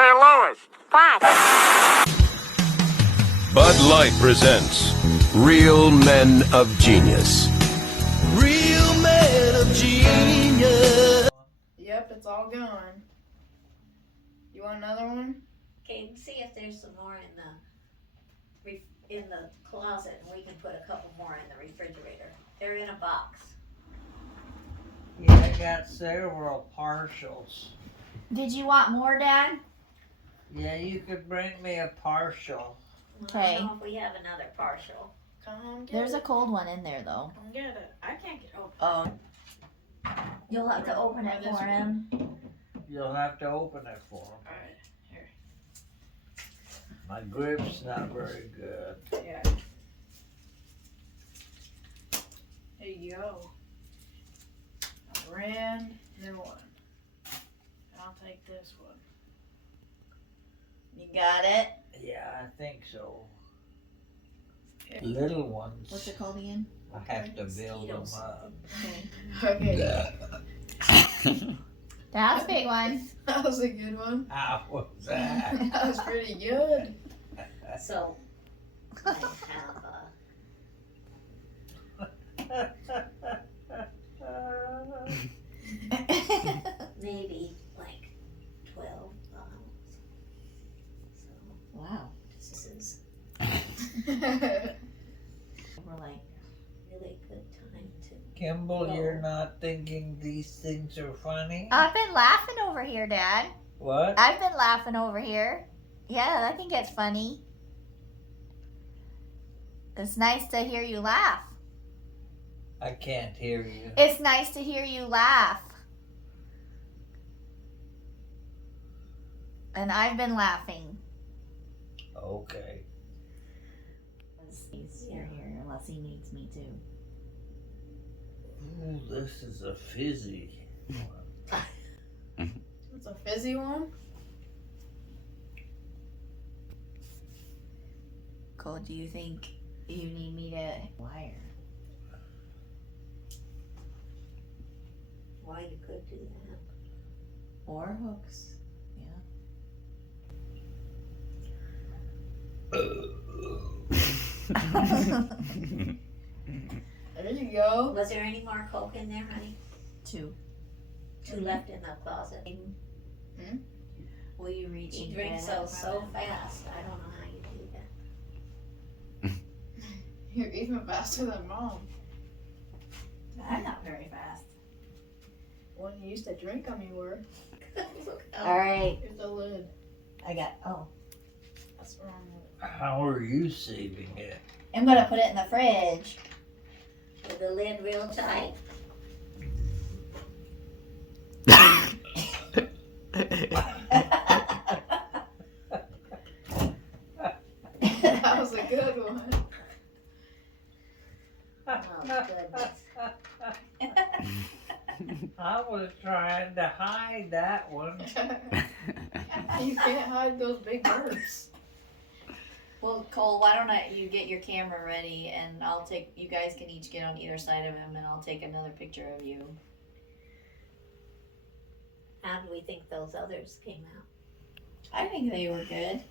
Hey, Lois. What? Bud Light presents Real Men of Genius. Real men of genius. Yep, it's all gone. You want another one? Okay, see if there's some more in the closet, and we can put a couple more in the refrigerator. They're in a box. Yeah, I got several partials. Did you want more, Dad? Yeah, you could bring me a partial. Okay. I don't know if we have another partial. Come get There's it. a cold one in there, though. Come get it. I can't get open. Oh. You'll have to open it for him. You'll have to open it for him. Alright, here. My grip's not very good. Yeah. There you go. A brand new one. I'll take this one. You got it? Yeah, I think so. Yeah. Little ones, What's it called again? I have to build them up. Okay. That's a big one. That was a good one. How was that? That was pretty good. So, I have maybe like 12 bottles. So, Wow. this is We're like, really good time to. Kimball, you're not thinking these things are funny? I've been laughing over here, Dad. What? I've been laughing over here. Yeah, I think it's funny. It's nice to hear you laugh. I can't hear you. It's nice to hear you laugh. And I've been laughing. Okay. He's here, unless he needs me to. Ooh, this is a fizzy one. It's a fizzy one. Cole, do you think you need me to wire? Why you could do that. Or hooks? There you go. Was there any more Coke in there, honey? Two. Two left in the closet. Will you reach You and drink get so it? fast. I don't know how you do that. You're even faster than Mom. I'm not very fast. When you used to drink them, you were. All right. Here's the lid. I got, That's wrong with it. How are you saving it? I'm going to put it in the fridge. With the lid real tight. That was a good one. Oh, goodness. I was trying to hide that one. You can't hide those big burps. Well, Cole, why don't you get your camera ready and you guys can each get on either side of him and I'll take another picture of you. How do we think those others came out? I think they were good.